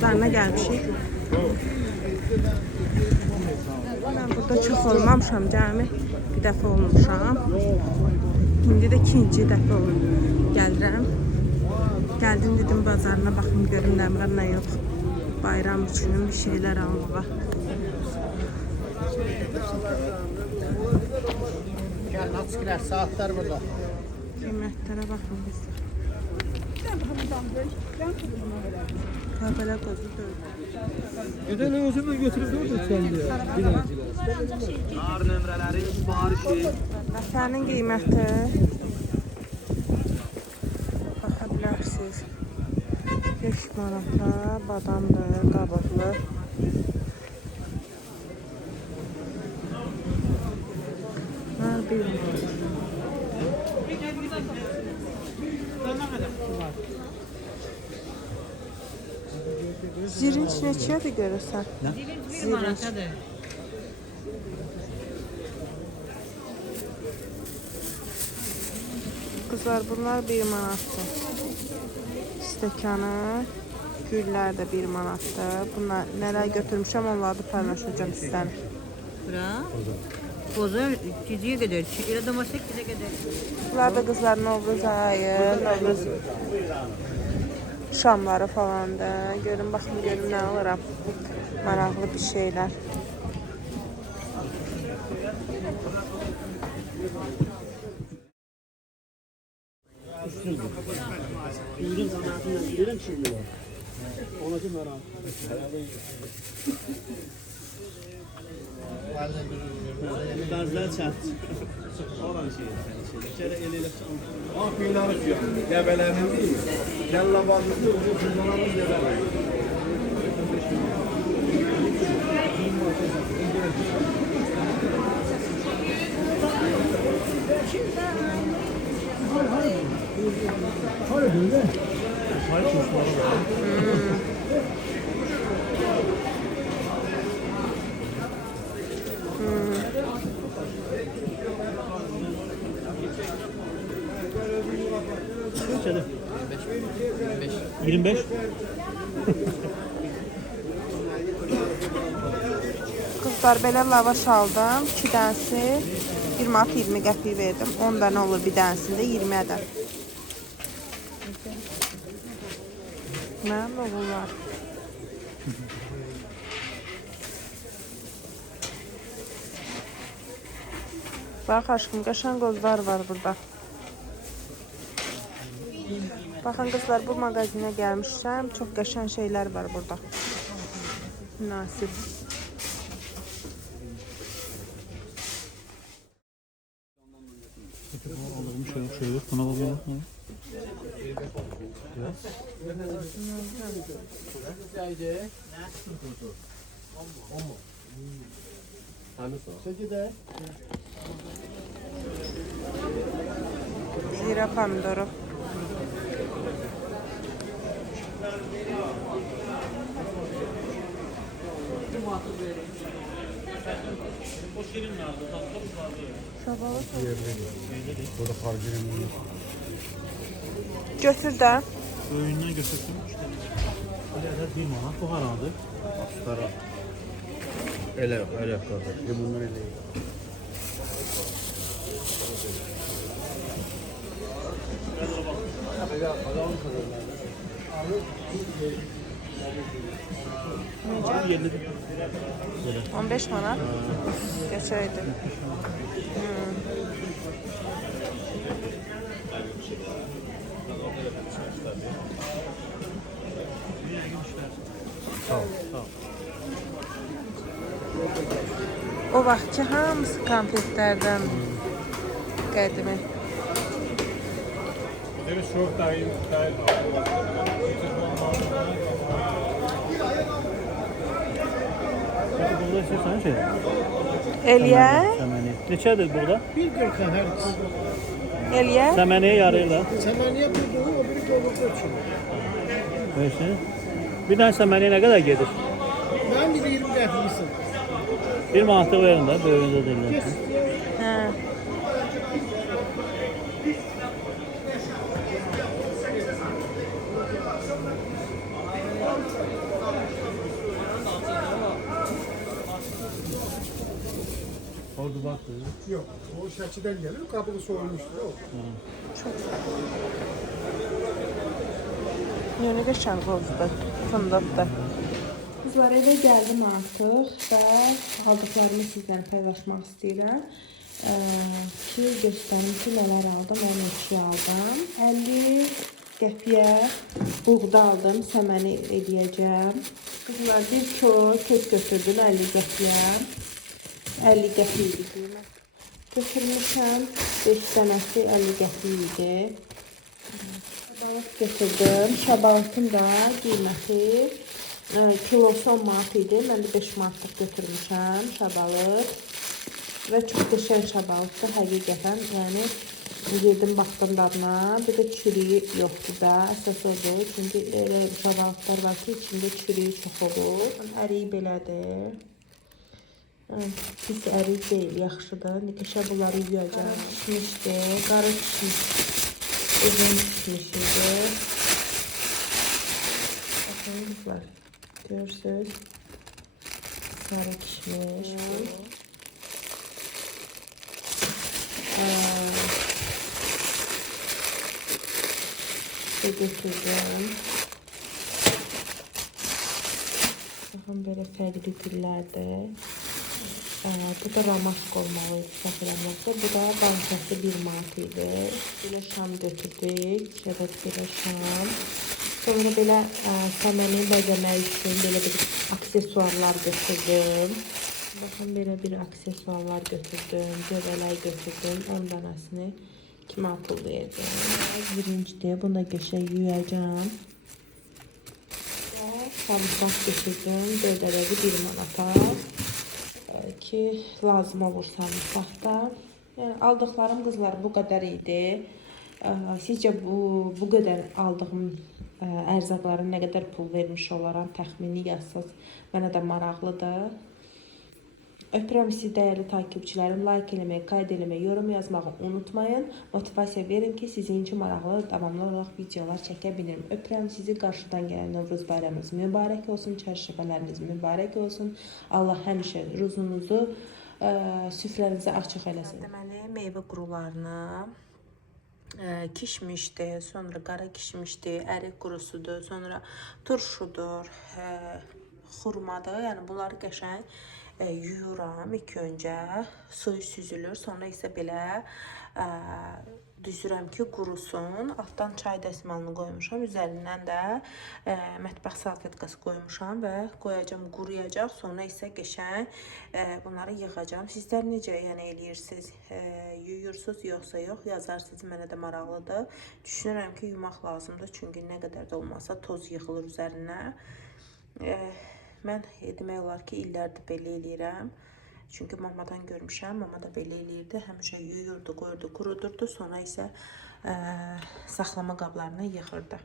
bazarına gəlmişik. Mən burada çox olmamışam, cəmi bir dəfə olmuşam. İndi də ikinci dəfə gəlirəm. Gəldim dedim bazarına baxım görüm nə var, nə yox. Bayram üçün bir şeylər almağa. Gel Natskiler saatler burada. Qiymətlərə baxın bizlər. Qəbələ qozu dövdü. Ödene özümden götürüp durdu kendi ya. Nar nömrələri sifarişi Nəfənin qiyməti baxa bilərsiniz. 5 manata badamdır, qabıqlı. Nar 1 manat. Zirinç neçədir görürsən? Zirinç. Kızlar bunlar bir manatdır. Stəkanı, güllər də bir manatdır. Bunlar nələr götürmüşəm onları da paylaşacağım sizdən. Bura. Boza gidiye kadar. Çiğne domates gidiye kadar. Bunlar da qızlar Novruz ayı, Novruz şamları falandır. Görün baxın görün nə alıram. Maraqlı bir şeylər. Bəzilər çət. Olan şey. Kere el elə Ak yunarız yani. Develerinin değil mi? Uzun kullananın develer. Kaçadı? 25. Qızlar belə lavaş aldım. 2 dənəsi 20 manat 20 qəpik verdim. 10 dənə olur bir dənəsində 20 ədəd. Mənim oğullar. Bax aşkım, qəşəng qozlar var burada. Baxın qızlar, bu mağazinə gəlmişəm. Çox qəşəng şeylər var burada. Münasib. Alırım şöyle şöyle. Buna bakıyor. Zira pomidoru. Şabalı Burada harcayın. Götür də. Öğünden götürsün. Bir adet bir manat bu herhalde. Astara. Ele yok, ele yok kardeş. Ya bunlar ele yok. 15 manat. Geçəydi. Hmm. O vaxtki hamısı konfetlərdən qədimi. Evet, çok dahil, dahil. Burada istiyorsan şey. Eliyə, Semeni. Neçədir burada? Bir kırka her ikisi. eliyə. Semeniye yarıyla. Semaniye bir dolu, o biri dolu koçuyor. Neyse. Bir tane semeniye ne kadar gelir? Ben bir 20 deflisin. Bir manatlık verin de böyüğünde derler. Şabatdır. Yok. O Şəkidən gəlir. Qabığı soyulmuşdur o. Yəni qəşəng oldu. Fındıqdır. Qızlar evə gəldim artıq və aldıqlarımı sizlə paylaşmaq istəyirəm. Ee, ki göstərim ki nələr aldım. Mən ölçü aldım. 50 qəpiyə buğda aldım. Səməni eləyəcəm. Qızlar bir kilo kek götürdüm 50 qəpiyə. 50 qəpik idi. Götürmüşəm 5 dənəsi 50 qəpik idi. Şabalık götürdüm. Şabalıkın da qiyməti e, kilosu 10 manat idi. Mən də 5 manatlıq götürmüşəm şabalıq. Və çox qəşəng şabalıqdır həqiqətən. Yəni yedim baxdım dadına. Bir də çürüyü yoxdur da. Əsas odur. Çünki elə şabalıqlar var ki, içində çürüyü çox olur. Əriyi belədir. Pis ərik deyil, yaxşıdır. Nikişə bunları yuyacağım. Pişmişdir, qarı pişmiş. Uzun pişmiş idi. Bakın kızlar, görürsünüz. Sarı pişmiş. Su götürdüm. Bakın böyle fərqli güllərdir. Ee, bu da ramask olmalıydı saxlaması. Bu da bankası bir manat idi. Belə şam götürdük. Şəbət belə şam. Sonra belə ə, səməni bəzəmək üçün belə bir aksesuarlar götürdüm. Baxın belə bir aksesuarlar götürdüm. Göbələk götürdüm. 10 dənəsini kimə atılıyacağım. Birincidir. Bunu da qəşəng yuyacağım. Və sarımsaq götürdüm. 4 ədədi 1 manata ki lazım olur sarımsaqda. Yəni aldıqlarım qızlar bu qədər idi. Sizcə bu bu qədər aldığım ərzaqlara nə qədər pul vermiş olaram təxmini yazsaz mənə də maraqlıdır. Öpürəm sizi dəyərli takipçilərim. Like eləməyi, qayd eləməyi, yorum yazmağı unutmayın. Motivasiya verin ki, sizin üçün maraqlı davamlı olaraq videolar çəkə bilirim. Öpürəm sizi. Qarşıdan gələn Novruz bayramınız mübarək olsun, çərşəbələriniz mübarək olsun. Allah həmişə ruzunuzu, ə, süfrənizi açıq eləsin. Deməli, meyvə qurularını ə, kişmişdi, sonra qara kişmişdi, ərik qurusudur, sonra turşudur, ə, xurmadır. Yəni bunları qəşəng ə, yuyuram ilk öncə. Suyu süzülür, sonra isə belə ə, düzürəm ki, qurusun. Altdan çay dəsmalını qoymuşam, üzərindən də ə, mətbəx salfetkası qoymuşam və qoyacağam quruyacaq. Sonra isə qəşəng ə, bunları yığacağam. Sizlər necə yəni eləyirsiniz? Ə, yuyursunuz yoxsa yox? Yazarsınız, mənə də maraqlıdır. Düşünürəm ki, yumaq lazımdır, çünki nə qədər də olmasa toz yığılır üzərinə. Ə, mən demək olar ki, illərdir belə eləyirəm. Çünki mamadan görmüşəm, mama da belə eləyirdi. Həmişə yuyurdu, qoyurdu, qurudurdu, sonra isə ə, saxlama qablarına yığırdı.